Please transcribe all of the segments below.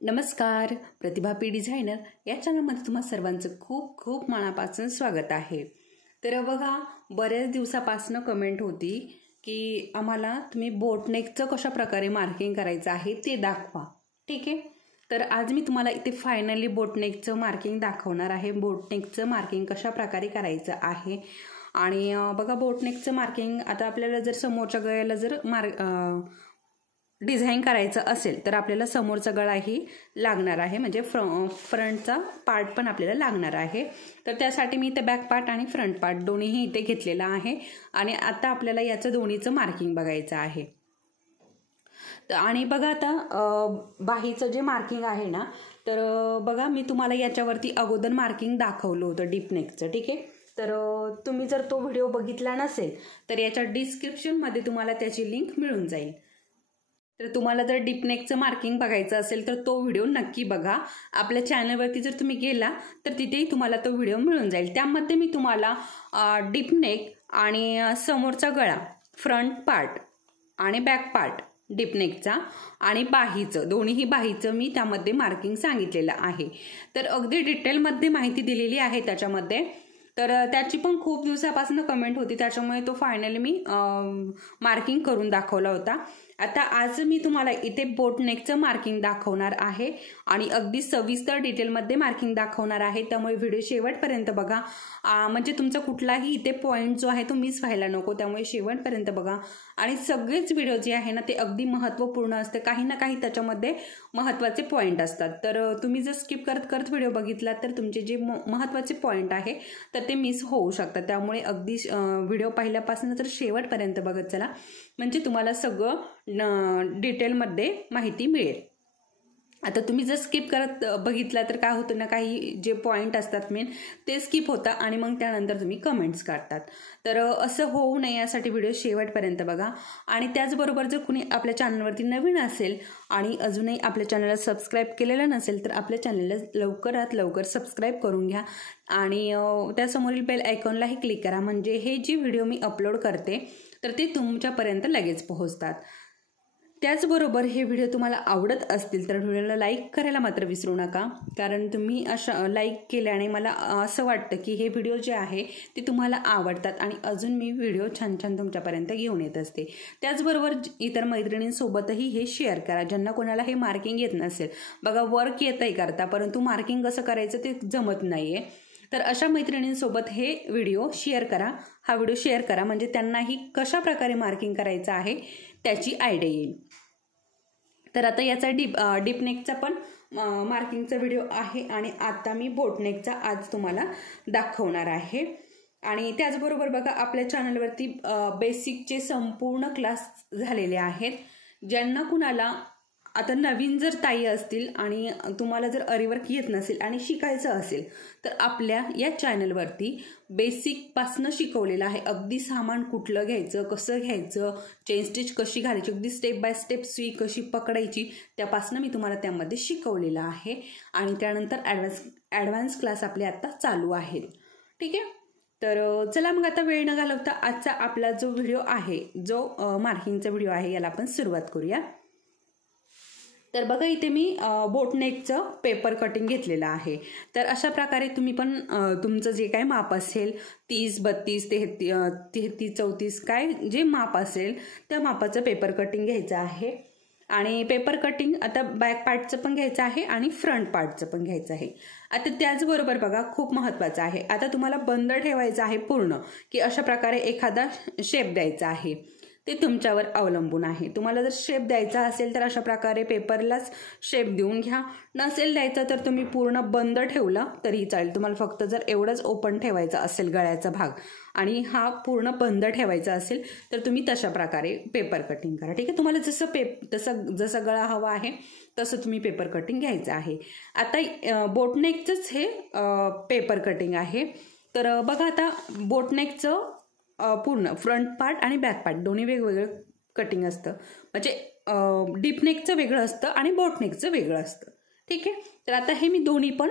नमस्कार, प्रतिभा P designer या चॅनलमध्ये तुम्हा सर्वांचं खूप खूप मनापासून स्वागत आहे। तर बघा, बऱ्याच दिवसापासून कमेंट होती की आम्हाला तुम्ही बोटनेकचं कशा प्रकारे मार्किंग करायचं आहे ते दाखवा। ठीक आहे, तर आज मी तुम्हाला इथे फायनली बोटनेकचं मार्किंग दाखवणार आहे। बोटनेकचं मार्किंग कशा प्रकारे करायचं आहे आणि बघा, बोटनेकचं मार्किंग आता आपल्याला जर समोरच्या गळ्याला जर डिझाईन करायचं असेल तर आपल्याला समोरचा गळाही लागणार आहे, म्हणजे फ्रंटचा पार्ट पण आपल्याला लागणार आहे। तर त्यासाठी मी इथे बॅक पार्ट आणि फ्रंट पार्ट दोन्हीही इथे घेतलेला आहे आणि आता आपल्याला याचं दोन्हीचं मार्किंग बघायचं आहे। आणि बघा, आता बाहीचं जे मार्किंग आहे ना, तर बघा मी तुम्हाला याच्यावरती अगोदर मार्किंग दाखवलं होतं डीप नेकचं। ठीक आहे, तर तुम्ही जर तो व्हिडिओ बघितला नसेल तर याच्या डिस्क्रिप्शनमध्ये तुम्हाला त्याची लिंक मिळून जाईल। तर तुम्हाला जर डीप नेकचं मार्किंग बघायचं असेल तर तो व्हिडिओ नक्की बघा। आपल्या चॅनलवरती जर तुम्ही गेला तर तिथेही तुम्हाला तो व्हिडिओ मिळून जाईल। त्यामध्ये मी तुम्हाला डीप नेक आणि समोरचा गळा, फ्रंट पार्ट आणि बॅक पार्ट डीप नेकचा आणि बाहीचं, दोन्हीही बाहीचं मी त्यामध्ये मार्किंग सांगितलेलं आहे। तर अगदी डिटेलमध्ये माहिती दिलेली आहे त्याच्यामध्ये। तर त्याची पण खूप दिवसापासून कमेंट होती, त्याच्यामुळे तो फायनली मी मार्किंग करून दाखवला होता। आता आज मी तुम्हाला इथे बोटनेकचं मार्किंग दाखवणार आहे आणि अगदी सविस्तर डिटेलमध्ये मार्किंग दाखवणार आहे। त्यामुळे व्हिडिओ शेवटपर्यंत बघा, म्हणजे तुमचा कुठलाही इथे पॉईंट जो आहे तो मिस व्हायला नको। त्यामुळे शेवटपर्यंत बघा आणि सगळेच व्हिडिओ जे आहे ना ते अगदी महत्त्वपूर्ण असते, काही ना काही त्याच्यामध्ये महत्त्वाचे पॉईंट असतात। तर तुम्ही जर स्किप करत करत व्हिडिओ बघितला तर तुमचे जे महत्त्वाचे पॉईंट आहे तर ते मिस होऊ शकतात। त्यामुळे अगदी व्हिडिओ पहिल्यापासून तर शेवटपर्यंत बघत चला, म्हणजे तुम्हाला सगळं डिटेलमध्ये माहिती मिळेल। आता तुम्ही जर स्किप करत बघितला तर काय होतं ना, काही जे पॉईंट असतात मेन ते स्किप होतात आणि मग त्यानंतर तुम्ही कमेंट्स काढतात। तर असं होऊ नये यासाठी व्हिडिओ शेवटपर्यंत बघा। आणि त्याचबरोबर जर कुणी आपल्या चॅनलवरती नवीन असेल आणि अजूनही आपल्या चॅनलला सबस्क्राईब केलेलं नसेल तर आपल्या चॅनलला लवकरात लवकर सबस्क्राईब करून घ्या आणि त्यासमोरील बेल आयकॉनलाही क्लिक करा, म्हणजे हे जी व्हिडिओ मी अपलोड करते तर ते तुमच्यापर्यंत लगेच पोहोचतात। त्याचबरोबर हे व्हिडिओ तुम्हाला आवडत असतील तर व्हिडिओला लाईक करायला मात्र विसरू नका, कारण तुम्ही अशा लाईक केल्याने मला असं वाटतं की हे व्हिडिओ जे आहे ते तुम्हाला आवडतात आणि अजून मी व्हिडिओ छान छान तुमच्यापर्यंत घेऊन येत असते। त्याचबरोबर इतर मैत्रिणींसोबतही हे शेअर करा, ज्यांना कोणाला हे मार्किंग येत नसेल। बघा, वर्क येतंय करता परंतु मार्किंग कसं करायचं ते जमत नाहीये, तर अशा मैत्रिणींसोबत हे व्हिडिओ शेअर करा, हा व्हिडिओ शेअर करा, म्हणजे त्यांनाही कशा प्रकारे मार्किंग करायचं आहे त्याची आयडिया येईल। तर आता याचा डीप नेकचा पण मार्किंगचा व्हिडिओ आहे आणि आता मी बोटनेकचा आज तुम्हाला दाखवणार आहे। आणि त्याचबरोबर बघा, आपल्या चॅनलवरती बेसिकचे संपूर्ण क्लास झालेले आहेत। ज्यांना कुणाला आता नवीन जर ताई असतील आणि तुम्हाला जर अरीवर्क येत नसेल आणि शिकायचं असेल तर आपल्या या चॅनलवरती बेसिकपासनं शिकवलेलं आहे। अगदी सामान कुठलं घ्यायचं, कसं घ्यायचं, चेन स्टिच कशी घालायची, अगदी स्टेप बाय स्टेप सुई कशी पकडायची त्यापासनं मी तुम्हाला त्यामध्ये शिकवलेलं आहे। आणि त्यानंतर ॲडव्हान्स क्लास आपले आता चालू आहेत। ठीक आहे, तर चला मग आता वेळ न घालवता आजचा आपला जो व्हिडिओ आहे, जो मार्किंगचा व्हिडिओ आहे, याला आपण सुरुवात करूया। तर बघा, इथे मी बोटनेकचं पेपर कटिंग घेतलेलं आहे। तर अशा प्रकारे तुम्ही पण तुमचं जे काय माप असेल 30, 32, 33, 34 काय जे माप असेल त्या मापाचं पेपर कटिंग घ्यायचं आहे। आणि पेपर कटिंग आता बॅक पार्टचं पण घ्यायचं आहे आणि फ्रंट पार्टचं पण घ्यायचं आहे। आता त्याचबरोबर बघा, खूप महत्त्वाचं आहे, आता तुम्हाला बंद ठेवायचं आहे पूर्ण की अशा प्रकारे एखादा शेप द्यायचा आहे, ते तुमच्यावर अवलंबून आहे। तुम्हाला जर शेप द्यायचा असेल तर अशा प्रकारे पेपरलाच शेप देऊन घ्या, नसेल द्यायचा तर तुम्ही पूर्ण बंद ठेवलं तरी चालेल। तुम्हाला फक्त जर एवढंच ओपन ठेवायचं असेल गळ्याचा भाग आणि हा पूर्ण बंद ठेवायचा असेल तर तुम्ही तशा प्रकारे पेपर कटिंग करा। ठीक आहे, तुम्हाला जसं गळा हवा आहे तसं तुम्ही पेपर कटिंग घ्यायचं आहे। आता बोटनेकचंच हे पेपर कटिंग आहे। तर बघा, आता बोटनेकचं पूर्ण फ्रंट पार्ट आणि बॅक पार्ट दोन्ही वेगवेगळं कटिंग असतं, म्हणजे डीप नेकचं वेगळं असतं आणि बोटनेकचं वेगळं असतं। ठीक आहे, तर आता हे मी दोन्ही पण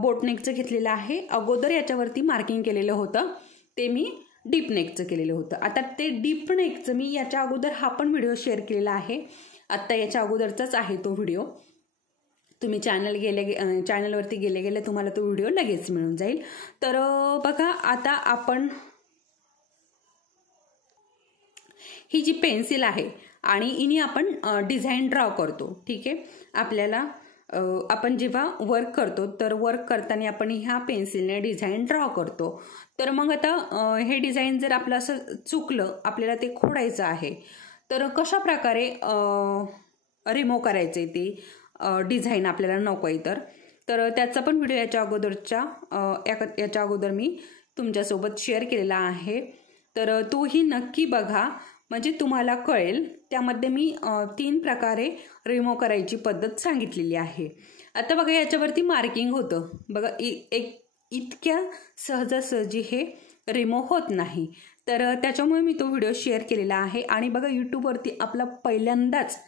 बोटनेकचं घेतलेलं आहे। अगोदर याच्यावरती मार्किंग केलेलं होतं ते मी डीप नेकचं केलेलं होतं। आता ते डीप नेकचं मी याच्या अगोदर हा पण व्हिडिओ शेअर केलेला आहे, आत्ता याच्या अगोदरचाच आहे तो व्हिडिओ। तुम्ही चॅनलवरती गेले तुम्हाला तो व्हिडिओ लगेच मिळून जाईल. तर बघा आता आपण ही जी पेन्सिल आहे आणि इनी आपण डिझाईन ड्रॉ करतो. ठीक आहे, आपल्याला आपण जेव्हा वर्क करतो तर वर्क करताना आपण ह्या पेन्सिलने डिझाईन ड्रॉ करतो. तर मग आता हे डिझाईन जर आपलं असं चुकलं, आपल्याला ते खोडायचं आहे, तर कशा प्रकारे रिमूव्ह करायचे ते डिझाईन आपल्याला नको आहे तर त्याचा पण व्हिडिओ याच्या अगोदर मी तुमच्यासोबत शेअर केलेला आहे. तर तोही नक्की बघा, म्हणजे तुम्हाला कळेल. त्यामध्ये मी 3 प्रकारे रिमूव्ह करायची पद्धत सांगितलेली आहे. आता बघा याच्यावरती मार्किंग होतं बघा, इतक्या सहजासहजी हे रिमूव्ह होत नाही. तर त्याच्यामुळे मी तो व्हिडिओ शेअर केलेला आहे. आणि बघा यूट्यूबवरती आपला पहिल्यांदाच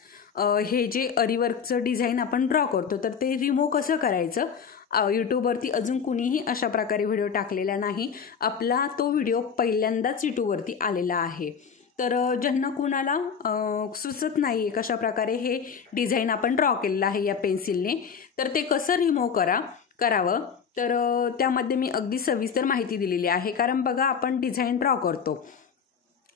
हे जे अरीवर्कचं डिझाईन आपण ड्रॉ करतो तर ते रिमूव्ह कसं करायचं, यूट्यूबवरती अजून कुणीही अशा प्रकारे व्हिडिओ टाकलेला नाही. आपला तो व्हिडिओ पहिल्यांदाच यूट्यूबवरती आलेला आहे. तर ज्यांना कुणाला सुचत नाही आहे कशा प्रकारे हे डिझाईन आपण ड्रॉ केलेलं आहे या पेन्सिलने, तर ते कसं रिमूव्ह करावं तर त्यामध्ये मी अगदी सविस्तर माहिती दिलेली आहे. कारण बघा आपण डिझाईन ड्रॉ करतो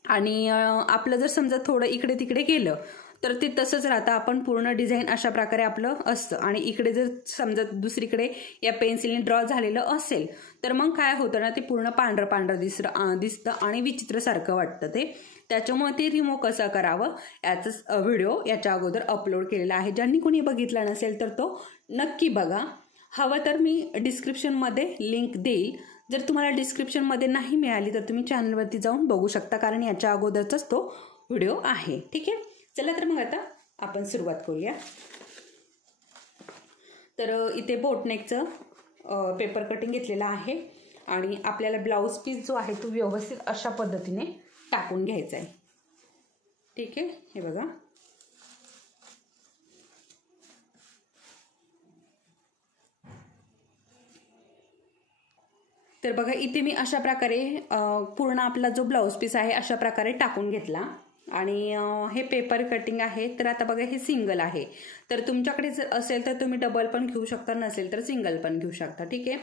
आणि आपलं जर समजा थोडं इकडे तिकडे गेलं तर ते तसंच राहतं. आपण पूर्ण डिझाईन अशा प्रकारे आपलं असतं आणि इकडे जर समजा दुसरीकडे या पेन्सिलने ड्रॉ झालेलं असेल तर मग काय होतं ना, ते पूर्ण पांढरं पांढरं दिसतं आणि विचित्रसारखं वाटतं ते. त्याच्यामुळे ते रिमूव्ह कसं करावं याचा व्हिडिओ याच्या अगोदर अपलोड केलेला आहे. ज्यांनी कोणी बघितला नसेल तर तो नक्की बघा. हवं तर मी डिस्क्रिप्शनमध्ये लिंक देईल. जर तुम्हाला डिस्क्रिप्शनमध्ये नाही मिळाली तर तुम्ही चॅनलवरती जाऊन बघू शकता, कारण याच्या अगोदरचाच तो व्हिडिओ आहे. ठीक आहे, चला तर मग आता आपण सुरुवात करूया. तर इथे बोटनेकचं पेपर कटिंग घेतलेलं आहे आणि आपल्याला ब्लाऊज पीस जो आहे तो व्यवस्थित अशा पद्धतीने टाकून घ्यायचा आहे. ठीक आहे, हे बघा. तर बघा इथे मी अशा प्रकारे पूर्ण आपला जो ब्लाऊज पीस आहे अशा प्रकारे टाकून घेतला. आणि हे पेपर कटिंग आहे. तर आता बघा हे सिंगल आहे, तर तुमच्याकडे जर असेल तर तुम्ही डबल पण घेऊ शकता, नसेल तर सिंगल पण घेऊ शकता. ठीक आहे,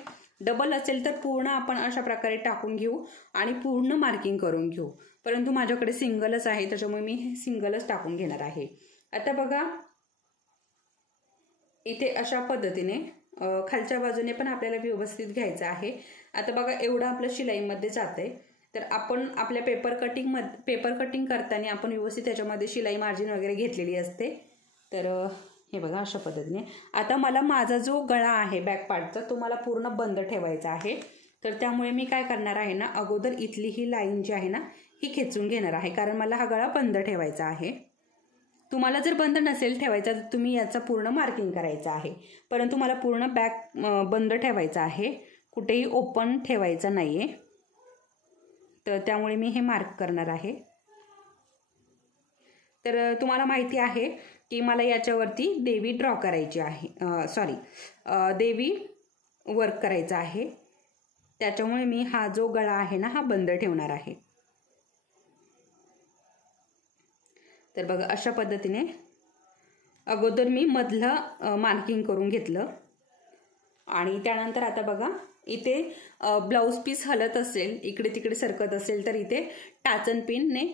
डबल असेल तर पूर्ण आपण अशा प्रकारे टाकून घेऊ आणि पूर्ण मार्किंग करून घेऊ. परंतु माझ्याकडे सिंगलच आहे त्याच्यामुळे मी हे सिंगलच टाकून घेणार आहे. आता बघा इथे अशा पद्धतीने खालच्या बाजूने पण आपल्याला व्यवस्थित घ्यायचं आहे. आता बघा एवढं आपलं शिलाईमध्ये जातंय. तर आपण आपल्या पेपर कटिंग करताना आपण व्यवस्थित त्याच्यामध्ये शिलाई मार्जिन वगैरे घेतलेली असते. तर हे बघा अशा पद्धतीने. आता मला माझा जो गळा आहे बॅक पार्टचा तो मला पूर्ण बंद ठेवायचा आहे. तर त्यामुळे मी काय करणार आहे ना, अगोदर इथली ही लाईन जी आहे ना ही खेचून घेणार आहे, कारण मला हा गळा बंद ठेवायचा आहे. तुम्हाला जर बंद नसेल ठेवायचा तर तुम्ही याचा पूर्ण मार्किंग करायचं आहे, परंतु मला पूर्ण बॅक बंद ठेवायचा आहे, कुठेही ओपन ठेवायचा नाहीये. तर त्यामुळे मी हे मार्क करणार आहे. तर तुम्हाला माहिती आहे की मला याच्यावरती देवी ड्रॉ करायची आहे, देवी वर्क करायचा आहे. त्याच्यामुळे मी हा जो गळा आहे ना हा बंद ठेवणार आहे. तर बघा अशा पद्धतीने अगोदर मी मधलं मार्किंग करून घेतलं आणि त्यानंतर आता बघा इथे ब्लाऊज पीस हलत असेल, इकडे तिकडे सरकत असेल तर इथे टाचन पिनने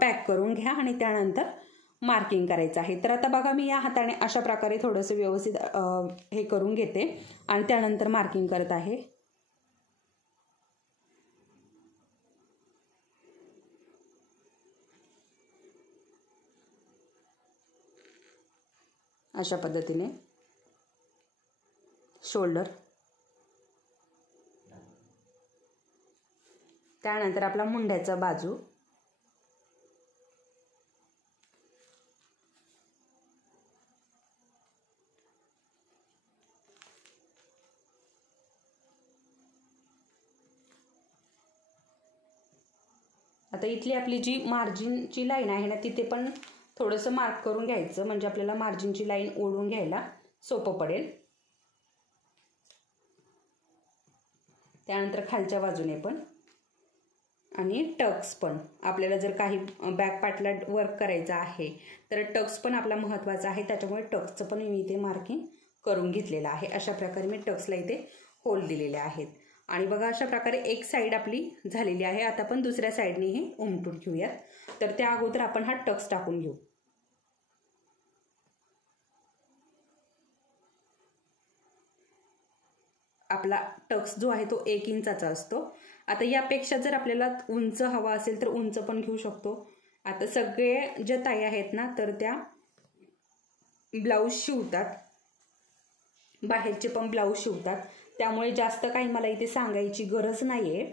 पॅक करून घ्या आणि त्यानंतर मार्किंग करायचं आहे. तर आता बघा मी या हाताने अशा प्रकारे थोडंसं व्यवस्थित हे करून घेते आणि त्यानंतर मार्किंग करत आहे. अशा पद्धतीने शोल्डर, त्यानंतर आपला मुंड्याचा बाजू, आता इथली आपली जी मार्जिनची लाईन आहे ना तिथे पण थोडंसं मार्क करून घ्यायचं, म्हणजे आपल्याला मार्जिनची लाईन ओढून घ्यायला सोपं पडेल. त्यानंतर खालच्या बाजूने पण आणि टक्स पण आपल्याला जर काही बॅक पार्टला वर्क करायचं आहे तर टक्स पण आपला महत्त्वाचा आहे, त्याच्यामुळे टक्सचं पण मी इथे मार्किंग करून घेतलेला आहे। अशा प्रकारे मी टक्सला इथे होल दिलेले आहेत आणि बघा अशा प्रकारे एक साईड आपली झालेली आहे। आता आपण दुसऱ्या साईडने हे उमटून घेऊयात। तर त्या अगोदर आपण हा टक्स टाकून घेऊ। आपला टक्स जो आहे तो 1 इंचाचा असतो। आता यापेक्षा जर आपल्याला उंच हवा असेल तर उंच पण घेऊ शकतो। आता सगळे ज्या ताई आहेत ना तर त्या ब्लाऊज शिवतात, बाहेरचे पण ब्लाऊज शिवतात, त्यामुळे जास्त काही मला इथे सांगायची गरज नाहीये।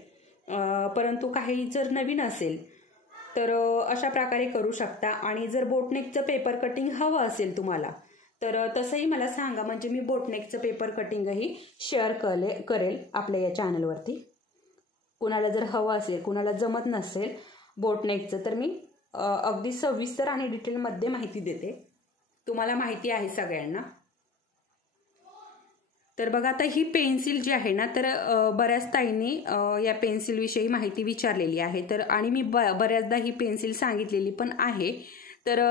परंतु काही जर नवीन असेल तर अशा प्रकारे करू शकता। आणि जर बोटनेकचं पेपर कटिंग हवं असेल तुम्हाला तर तसंही मला सांगा, म्हणजे मी बोटनेकचं पेपर कटिंगही शेअर करेल आपल्या या चॅनलवरती। कुणाला जर हवं असेल, कुणाला जमत नसेल बोटनेकचं, तर मी अगदी सविस्तर आणि डिटेलमध्ये माहिती देते। तुम्हाला माहिती आहे सगळ्यांना। तर बघा आता ही पेन्सिल जी आहे ना तर बऱ्याच ताईंनी या पेन्सिल विषयी माहिती विचारलेली आहे। तर आणि मी बऱ्याचदा ही पेन्सिल सांगितलेली पण आहे। तर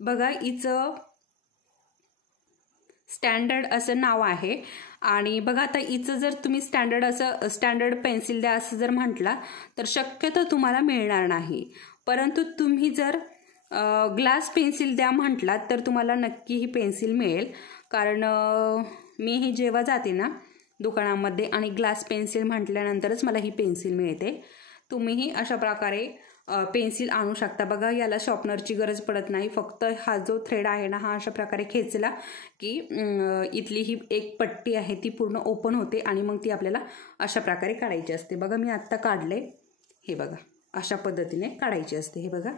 बघा हिचं स्टँडर्ड असं नाव आहे। आणि बघा आता हिचं जर तुम्ही स्टँडर्ड पेन्सिल द्या असं जर म्हटला तर शक्यतो तुम्हाला मिळणार नाही। परंतु तुम्ही जर ग्लास पेन्सिल द्या म्हटलात तर तुम्हाला नक्की ही पेन्सिल मिळेल। कारण मीही जेव्हा जाते ना दुकानामध्ये आणि ग्लास पेन्सिल म्हटल्यानंतरच मला ही पेन्सिल मिळते। तुम्हीही अशा प्रकारे पेन्सिल आणू शकता। बघा याला शॉर्पनरची गरज पडत नाही, फक्त हा जो थ्रेड आहे ना हा अशा प्रकारे खेचला की इथली ही एक पट्टी आहे ती पूर्ण ओपन होते आणि मग ती आपल्याला अशा प्रकारे काढायची असते। बघा मी आत्ता काढले, हे बघा अशा पद्धतीने काढायची असते। हे बघा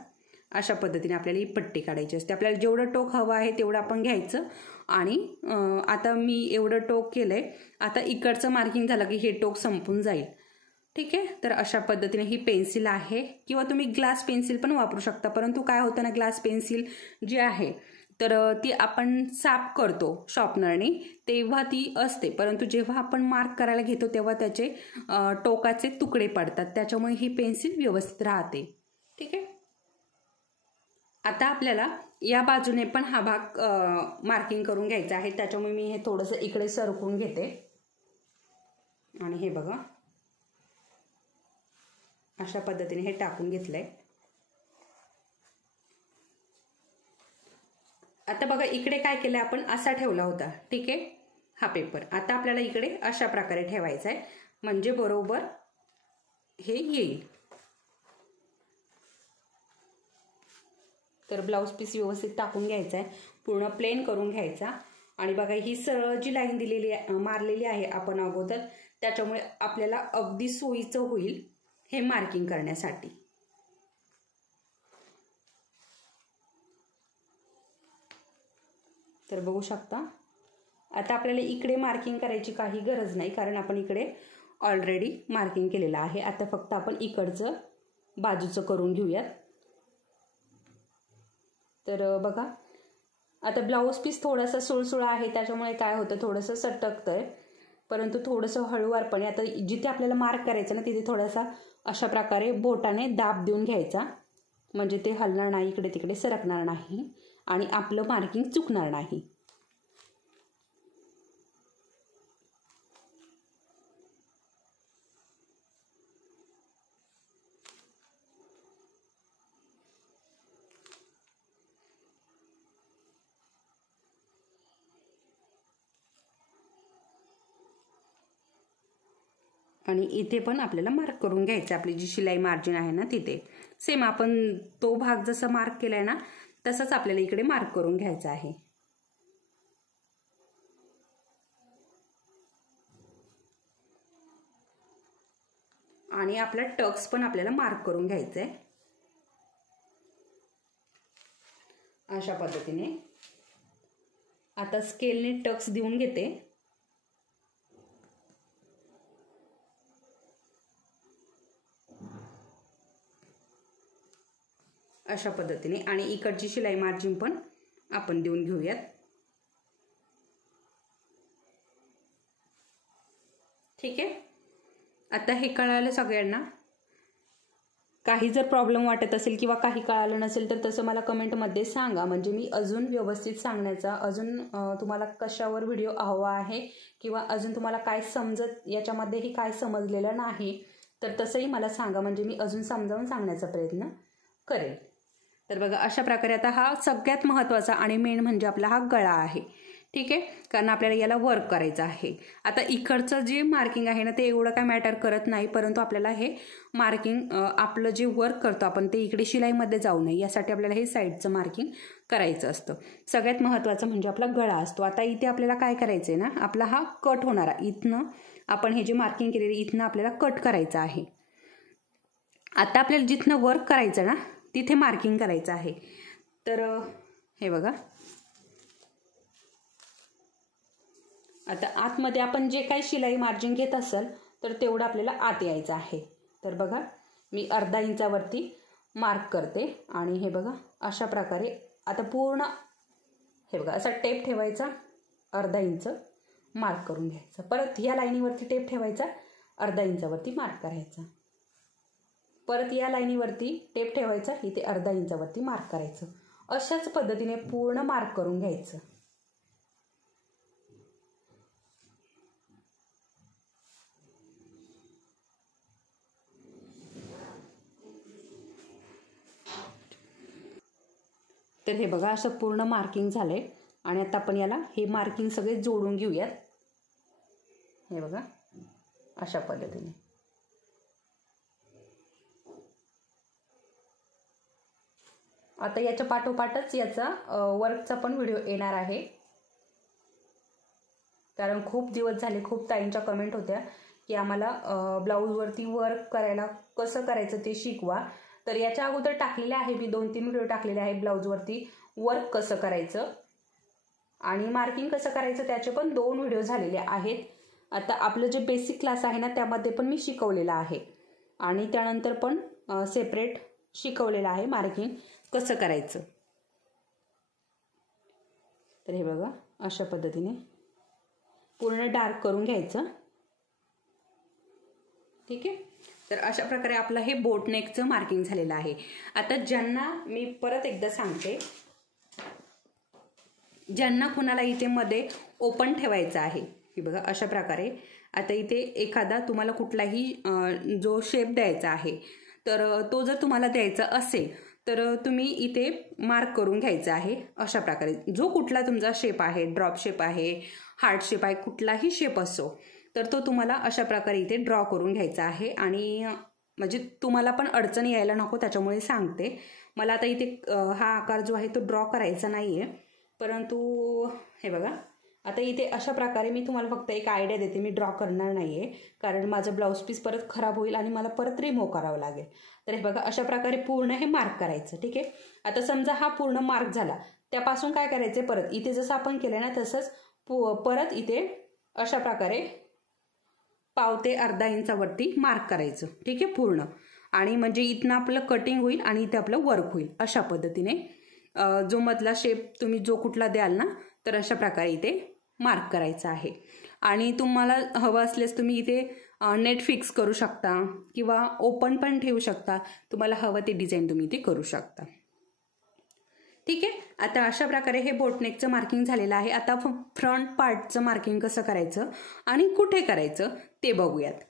अशा पद्धतीने आपल्याला ही पट्टी काढायची असते। आपल्याला जेवढं टोक हवं आहे तेवढं आपण घ्यायचं आणि आता मी एवढं टोक केलंय, आता इकडचं मार्किंग झालं की हे टोक संपून जाईल। ठीक आहे, तर अशा पद्धतीने ही पेन्सिल आहे, किंवा तुम्ही ग्लास पेन्सिल पण वापरू शकता। परंतु काय होतं ना, ग्लास पेन्सिल जी आहे तर ती आपण साफ करतो शॉर्पनरने तेव्हा ती असते, परंतु जेव्हा आपण मार्क करायला घेतो तेव्हा त्याचे टोकाचे तुकडे पडतात, त्याच्यामुळे ही पेन्सिल व्यवस्थित राहते। ठीक आहे, आता आपल्याला या बाजूने पण हा भाग मार्किंग करून घ्यायचा आहे, त्याच्यामुळे मी हे थोडंसं इकडे सरकवून घेते आणि हे बघा अशा पद्धतीने हे टाकून घेतलंय। आता बघा इकडे काय केलंय आपण, असा ठेवला होता, ठीक आहे हा पेपर। आता आपल्याला इकडे अशा प्रकारे ठेवायचा आहे, म्हणजे बरोबर हे येईल। तर ब्लाऊज पीस व्यवस्थित टाकून घ्यायचा आहे, पूर्ण प्लेन करून घ्यायचा। आणि बघा ही सरळ जी लाईन दिलेली मारलेली आहे आपण अगोदर, त्याच्यामुळे आपल्याला अगदी सोयीचं होईल हे मार्किंग करण्यासाठी। तर बघू शकता आता आपल्याला इकडे मार्किंग करायची काही गरज नाही, कारण आपण इकडे ऑलरेडी मार्किंग केलेलं आहे। आता फक्त आपण इकडचं बाजूचं करून घेऊयात। तर बघा आता ब्लाऊज पीस थोडासा सुळसुळा आहे, त्याच्यामुळे काय होतं थोडंसं सटकतंय, परंतु थोडंसं हळूवारपणे आता जिथे आपल्याला मार्क करायचं ना तिथे थोडासा अशा प्रकारे बोटाने दाब देऊन घ्यायचा, म्हणजे ते हलणार नाही, इकडे तिकडे सरकणार नाही आणि आपलं मार्किंग चुकणार नाही। आणि इथे पण आपल्याला मार्क करून घ्यायचं, आपली जी शिलाई मार्जिन आहे ना तिथे सेम आपण तो भाग जसा मार्क केलाय ना तसंच आपल्याला इकडे मार्क करून घ्यायचा आहे। आणि आपला टक्स पण आपल्याला मार्क करून घ्यायचा आहे अशा पद्धतीने। आता स्केलने टक्स देऊन घेते। अशा पद्धतीने आणि इकडची शिलाई मार्जिन पण आपण देऊन घेऊयात। ठीक आहे, आता हे कळालं सगळ्यांना। काही जर प्रॉब्लेम वाटत असेल किंवा काही कळालं नसेल तर तसं मला कमेंटमध्ये सांगा, म्हणजे मी अजून व्यवस्थित सांगण्याचा, अजून तुम्हाला कशावर व्हिडिओ हवा आहे किंवा अजून तुम्हाला काय समजत याच्यामध्येही काय समजलेलं नाही तर तसंही मला सांगा, म्हणजे मी अजून समजावून सांगण्याचा प्रयत्न करेल. तर बघा अशा प्रकारे आता हा सगळ्यात महत्त्वाचा आणि मेन म्हणजे आपला हा गळा आहे. ठीक आहे, कारण आपल्याला याला वर्क करायचं आहे. आता इकडचं जे मार्किंग आहे ना ते एवढं काय मॅटर करत नाही, परंतु आपल्याला हे मार्किंग आपलं जे वर्क करतो आपण ते इकडे शिलाईमध्ये जाऊ नये यासाठी आपल्याला हे साईडचं मार्किंग करायचं असतं. सगळ्यात महत्त्वाचं म्हणजे आपला गळा असतो. आता इथे आपल्याला काय करायचं आहे ना, आपला हा कट होणारा इथनं आपण हे जे मार्किंग केलेलं इथनं आपल्याला कट करायचं आहे. आता आपल्याला जिथनं वर्क करायचं ना तिथे मार्किंग करायचं आहे. तर हे बघा, आता आतमध्ये आपण जे काही शिलाई मार्जिन घेत असेल तर तेवढं आपल्याला आत यायचं आहे. तर बघा मी अर्धा इंचावरती मार्क करते आणि हे बघा अशा प्रकारे आता पूर्ण हे बघा असा टेप ठेवायचा, अर्धा इंच मार्क करून घ्यायचा. परत या लाईनीवरती टेप ठेवायचा, अर्धा इंचावरती मार्क करायचा. परत या लाईनीवरती टेप ठेवायचा, इथे अर्धा इंचावरती मार्क करायचं. अशाच पद्धतीने पूर्ण मार्क करून घ्यायचं. तर हे बघा असं पूर्ण मार्किंग झालंय आणि आता आपण याला हे मार्किंग सगळे जोडून घेऊयात. हे बघा अशा पद्धतीने. आता याच्या पाठोपाठच याचा वर्कचा पण व्हिडिओ येणार आहे, कारण खूप दिवस झाले खूप ताईंच्या कमेंट होत्या की आम्हाला ब्लाऊजवरती वर्क करायला कसं करायचं ते शिकवा. तर याच्या अगोदर टाकलेले आहे मी 2-3 व्हिडिओ टाकलेले आहे ब्लाऊजवरती वर्क कसं करायचं आणि मार्किंग कसं करायचं, त्याचे पण 2 व्हिडिओ झालेले आहेत. आता आपलं जे बेसिक क्लास आहे ना त्यामध्ये पण मी शिकवलेलं आहे आणि त्यानंतर पण सेपरेट शिकवलेलं आहे मार्किंग कसं करायचं. तर हे बघा अशा पद्धतीने पूर्ण डार्क करून घ्यायचं. ठीक आहे, तर अशा प्रकारे आपलं हे बोट नेकचं मार्किंग झालेलं आहे. आता ज्यांना मी परत एकदा सांगते, ज्यांना कुणाला इथे मध्ये ओपन ठेवायचं आहे, हे बघा अशा प्रकारे आता इथे एखादा तुम्हाला कुठलाही जो शेप द्यायचा आहे तर तो जर तुम्हाला द्यायचा असेल तर तुम्ही इथे मार्क करून घ्यायचं आहे. अशा प्रकारे जो कुठला तुमचा शेप आहे, ड्रॉप शेप आहे, हार्ट शेप आहे, कुठलाही शेप असो तर तो तुम्हाला अशा प्रकारे इथे ड्रॉ करून घ्यायचा आहे. आणि म्हणजे तुम्हाला पण अडचण यायला नको त्याच्यामुळे सांगते. मला आता इथे हा आकार जो आहे तो ड्रॉ करायचा नाही आहे, परंतु हे बघा आता इथे अशा प्रकारे मी तुम्हाला फक्त एक आयडिया देते. मी ड्रॉ करणार नाही आहे कारण माझं ब्लाऊज पीस परत खराब होईल आणि मला परत रिमूव्ह करावं लागेल. तर हे बघा अशा प्रकारे पूर्ण हे मार्क करायचं. ठीक आहे, आता समजा हा पूर्ण मार्क झाला, त्यापासून काय करायचं, परत इथे जसं आपण केलं ना तसंच परत इथे अशा प्रकारे पाव ते अर्धा इंचावरती मार्क करायचं. ठीक आहे पूर्ण, आणि म्हणजे इथनं आपलं कटिंग होईल आणि इथे आपलं वर्क होईल. अशा पद्धतीने जो मधला शेप तुम्ही जो कुठला द्याल ना तर अशा प्रकारे इथे मार्क करायचा आहे. आणि तुम्हाला हवं असल्यास तुम्ही इथे नेट फिक्स करू शकता किंवा ओपन पण ठेवू शकता. तुम्हाला हवं ते डिझाईन तुम्ही इथे करू शकता. ठीक आहे, आता अशा प्रकारे हे बोटनेकचं मार्किंग झालेलं आहे. आता फ्रंट पार्टचं मार्किंग कसं करायचं आणि कुठे करायचं ते बघूयात.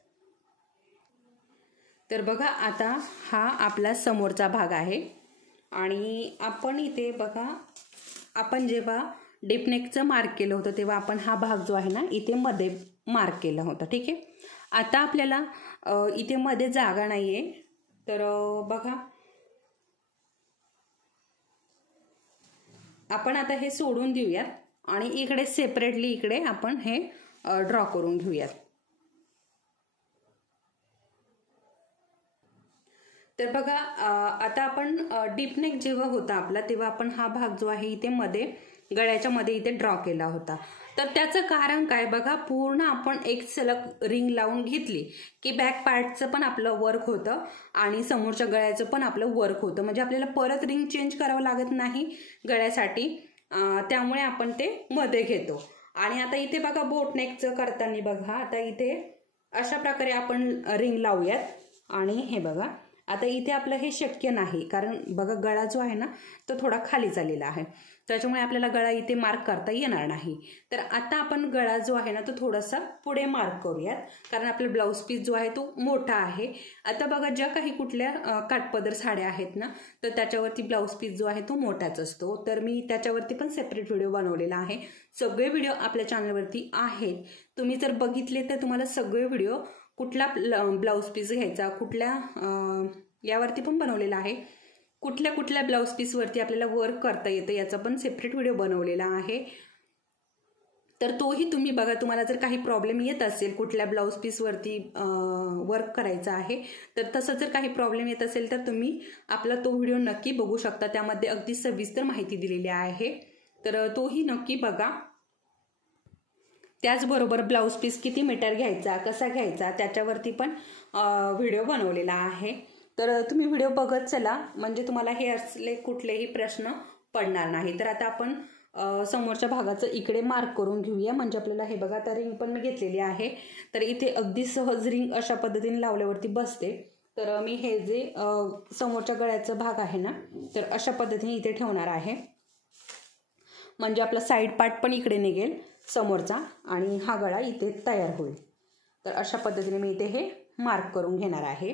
तर बघा आता हा आपला समोरचा भाग आहे आणि आपण इथे बघा आपण जेव्हा डीपनेकचं मार्क केलं होतं तेव्हा आपण हा भाग जो आहे ना इथे मध्ये मार्क केला होता. ठीक आहे, आता आपल्याला इथे मध्ये जागा नाहीये तर बघा आपण आता हे सोडून देऊयात आणि इकडे सेपरेटली इकडे आपण हे ड्रॉ करून घेऊयात. तर बघा आता आपण डीपनेक जेव्हा होता आपला तेव्हा आपण हा भाग जो आहे इथे मध्ये गळ्याच्या मध्ये इथे ड्रॉ केला होता. तर त्याचं कारण काय बघा, पूर्ण आपण एक सलग रिंग लावून घेतली की बॅक पार्टचं पण आपलं वर्क होतं आणि समोरच्या गळ्याचं पण आपलं वर्क होतं. म्हणजे आपल्याला परत रिंग चेंज करावं लागत नाही गळ्यासाठी, त्यामुळे आपण ते मध्ये घेतो. आणि आता इथे बघा बोटनेकचं करताना बघा आता इथे अशा प्रकारे आपण रिंग लावूयात आणि हे बघा आता इथे आपलं हे शक्य नाही, कारण बघा गळा जो आहे ना तो थोडा खाली चाललेला आहे, त्याच्यामुळे आपल्याला गळा इथे मार्क करता येणार नाही. तर आता आपण गळा जो आहे ना तो थोडासा पुढे मार्क करूयात, कारण आपला ब्लाऊज पीस जो आहे तो मोठा आहे. आता बघा ज्या काही कुठल्या काठपदर साड्या आहेत ना तर त्याच्यावरती ब्लाऊज पीस जो आहे तो मोठाच असतो. तर मी त्याच्यावरती पण सेपरेट व्हिडिओ बनवलेला आहे. सगळे व्हिडिओ आपल्या चॅनलवरती आहेत, तुम्ही जर बघितले तर तुम्हाला सगळे व्हिडिओ कुठला ब्लाऊज पीस घ्यायचा कुठल्या यावरती पण बनवलेला आहे, कुठल्या कुठल्या ब्लाऊज पीसवरती आपल्याला वर्क करता येतं याचा पण सेपरेट व्हिडिओ बनवलेला आहे. तर तोही तुम्ही बघा. तुम्हाला जर काही प्रॉब्लेम येत असेल कुठल्या ब्लाऊज पीसवरती वर्क करायचं आहे तर तसं जर काही प्रॉब्लेम येत असेल तर तुम्ही आपला तो व्हिडिओ नक्की बघू शकता, त्यामध्ये अगदी सविस्तर माहिती दिलेली आहे, तर तोही नक्की बघा. त्याचबरोबर ब्लाऊज पीस किती मीटर घ्यायचा कसा घ्यायचा त्याच्यावरती पण व्हिडिओ बनवलेला आहे. तर तुम्ही व्हिडिओ बघत चला, म्हणजे तुम्हाला हे असले कुठलेही प्रश्न पडणार नाही. तर आता आपण समोरच्या भागाचं इकडे मार्क करून घेऊया, म्हणजे आपल्याला हे बघा आता रिंग पण मी घेतलेली आहे. तर इथे अगदी सहज रिंग अशा पद्धतीने लावल्यावरती बसते. तर मी हे जे समोरच्या गळ्याचा भाग आहे ना तर अशा पद्धतीने इथे ठेवणार आहे, म्हणजे आपला साईड पार्ट पण इकडे निघेल समोरचा आणि हा गळा इथे तयार होईल. तर अशा पद्धतीने मी इथे हे मार्क करून घेणार आहे.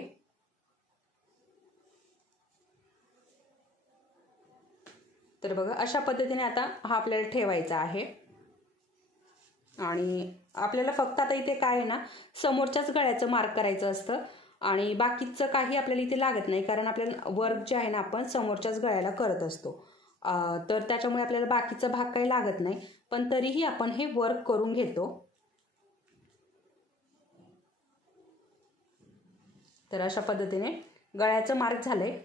तर बघा अशा पद्धतीने आता हा आपल्याला ठेवायचा आहे. आणि आपल्याला फक्त आता इथे काय आहे ना समोरच्याच गळ्याचं मार्क करायचं असतं आणि बाकीचं काही आपल्याला इथे लागत नाही, कारण आपल्याला वर्क जे आहे ना आपण समोरच्याच गळ्याला करत असतो. तर त्याच्यामुळे आपल्याला बाकीचा भाग काही लागत नाही, पण तरीही आपण हे वर्क करून घेतो. तर अशा पद्धतीने गळ्याचं मार्क झालंय.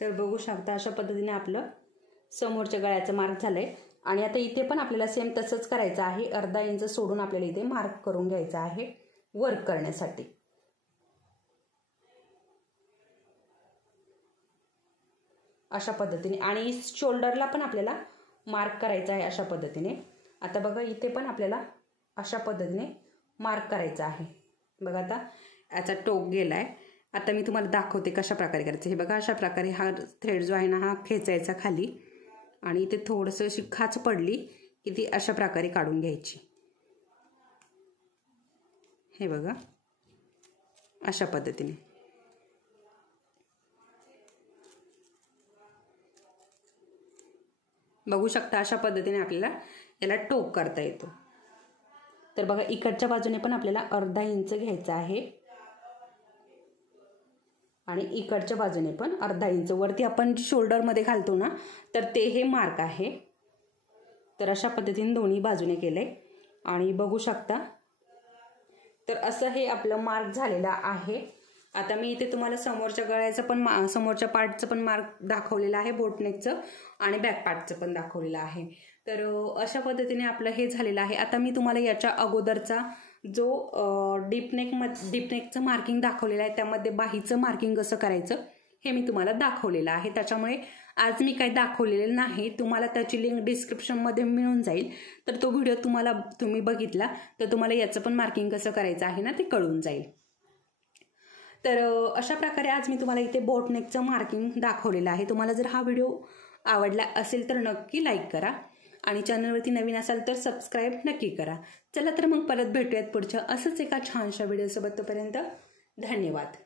तर बघू शकता अशा पद्धतीने आपलं समोरच्या गळ्याचं मार्क झालंय. आणि आता इथे पण आपल्याला सेम तसंच करायचं आहे, अर्धा इंच सोडून आपल्याला इथे मार्क करून घ्यायचं आहे वर्क करण्यासाठी. अशा पद्धतीने आणि शोल्डरला पण आपल्याला मार्क करायचा आहे अशा पद्धतीने. आता बघा इथे पण आपल्याला अशा पद्धतीने मार्क करायचा आहे. बघा आता याचा टोक गेलाय. आता मी तुम्हाला दाखवते कशा प्रकारे करायचं. हे बघा अशा प्रकारे हा थ्रेड जो आहे ना हा खेचायचा खाली आणि इथे थोडंसं अशी खाच पडली की ती अशा प्रकारे काढून घ्यायची. हे बघा अशा पद्धतीने. बघू शकता अशा पद्धतीने आपल्याला याला टोक करता येतो. तर बघा इकडच्या बाजूने पण आपल्याला अर्धा इंच घ्यायचा आहे आणि इकडच्या बाजूने पण अर्धा इंच. वरती आपण शोल्डरमध्ये घालतो ना तर ते हे मार्क आहे. तर अशा पद्धतीने दोन्ही बाजूने केले आणि बघू शकता. तर असं हे आपलं मार्क झालेलं आहे. आता मी इथे तुम्हाला समोरच्या गळ्याचं पण समोरच्या पार्टचं पण मार्क दाखवलेलं आहे, बोटनेकचं आणि बॅक पार्टचं पण दाखवलेलं आहे. तर अशा पद्धतीने आपलं हे झालेलं आहे. आता मी तुम्हाला याच्या अगोदरचा जो डीपनेकचं मार्किंग दाखवलेलं आहे त्यामध्ये बाहीचं मार्किंग कसं करायचं हे मी तुम्हाला दाखवलेलं आहे. त्याच्यामुळे आज मी काही दाखवलेलं नाही, तुम्हाला त्याची लिंक डिस्क्रिप्शनमध्ये मिळून जाईल. तर तो व्हिडिओ तुम्ही बघितला तर तुम्हाला याचं पण मार्किंग कसं करायचं आहे ना ते कळून जाईल. तर अशा प्रकारे आज मी तुम्हाला इथे बोटनेकचं मार्किंग दाखवलेलं आहे. तुम्हाला जर हा व्हिडिओ आवडला असेल तर नक्की लाईक करा आणि चॅनलवरती नवीन असाल तर सबस्क्राईब नक्की करा. चला तर मग परत भेटूयात पुढच्या असंच एका छानशा व्हिडिओसोबत. तोपर्यंत धन्यवाद.